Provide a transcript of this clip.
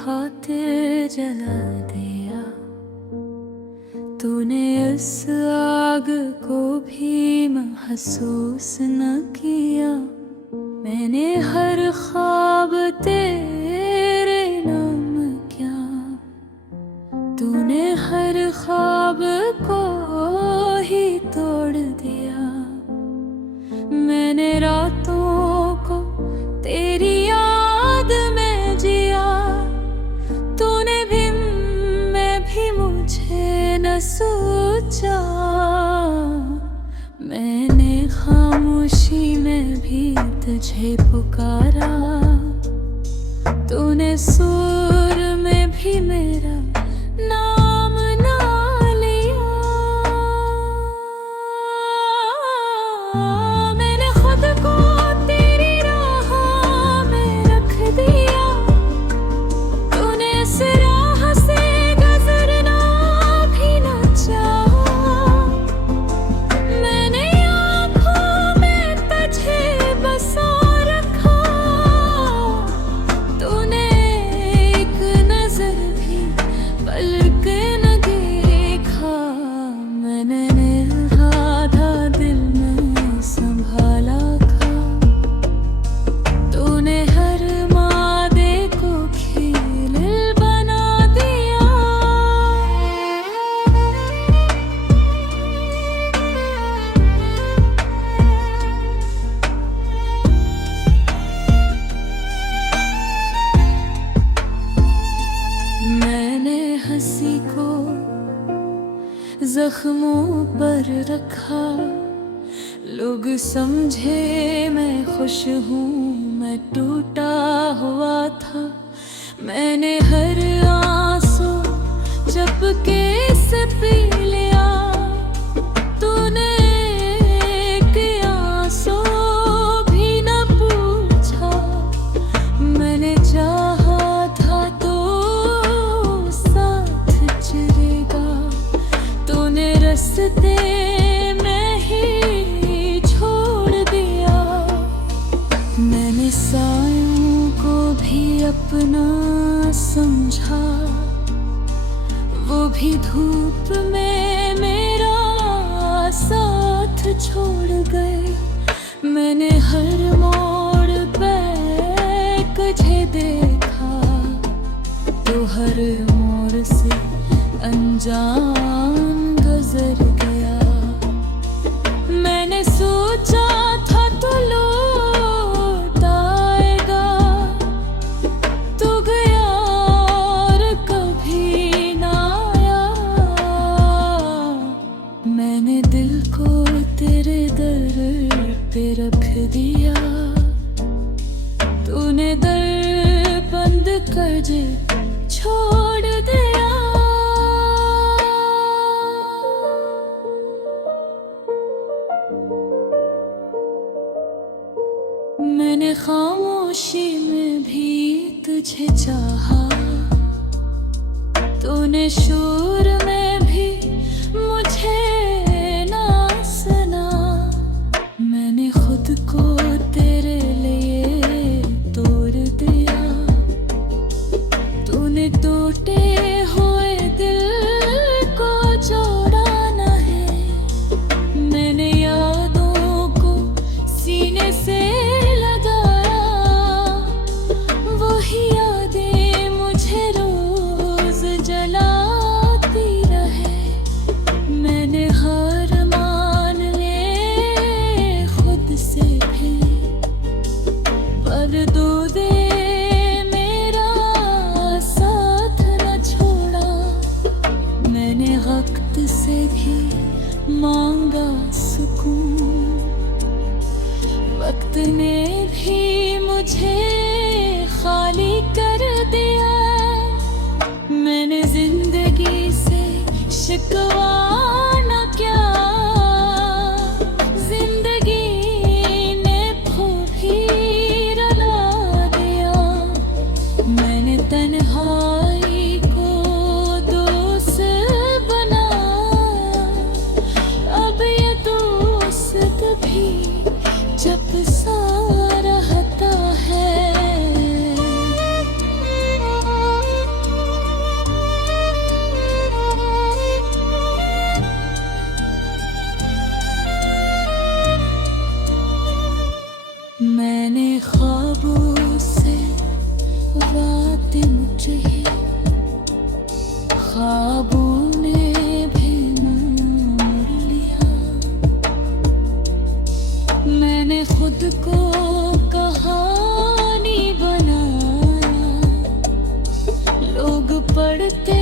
खातिर जला दिया। तूने इस आग को भी महसूस न किया। मैंने हर ख्वाब तेरे नाम किया। तूने हर ख्वाब को ही तोड़ दिया। मैंने रातों को तेरी याद में जिया। तूने भी मैं भी मुझे न सोचा। मैंने खामोशी में भी तुझे पुकारा। तूने सुर में भी मेरा नाम ना लिया। मैंने खुद को तेरी राह में रख दिया। तूने इस राह से गुजरना भी न चाहा। मैंने आँखों में तुझे बसा रखा। तूने एक नजर भी पलक न देखा। मैंने आधा दिल में संभाला था। तूने हर मादे को खील बना दिया। मैंने हंसी को जख्मों पर रखा। लोग समझे मैं खुश हूँ, मैं टूटा हुआ था। मैंने हर आंसू चुपके से पी लिया। तूने एक आंसू भी न पूछा। मैंने चाहा था तो साथ चलेगा। तूने रास्ते में ही छोड़ दिया। मैंने सायों को भी अपना समझा। वो भी धूप में मेरा साथ छोड़ गए। मैंने हर मोड़ पे तुझे देखा। तो हर मोड़ से अनजान गुजर गया। मैंने सोचा था तो लौट आएगा। तू गया और कभी ना आया। मैंने दिल को तेरे दर पे रख दिया। तूने दर बंद कर दे छोड़ दिया। मैंने खामोशी में भी तुझे चाहा। तूने शोर में भी मुझे ना सुना। मैंने खुद को तेरे लिए तोड़ दिया। तूने टूटे हुए दिल को जोड़ना है। मैंने यादों को सीने से वही यादें मुझे रोज जलाती रहे। मैंने हार मान ले खुद से भी। पर दो दे मेरा साथ न छोड़। ख्वाबों ने भी मोड़ लिया। मैंने खुद को कहानी बनाया, लोग पढ़ते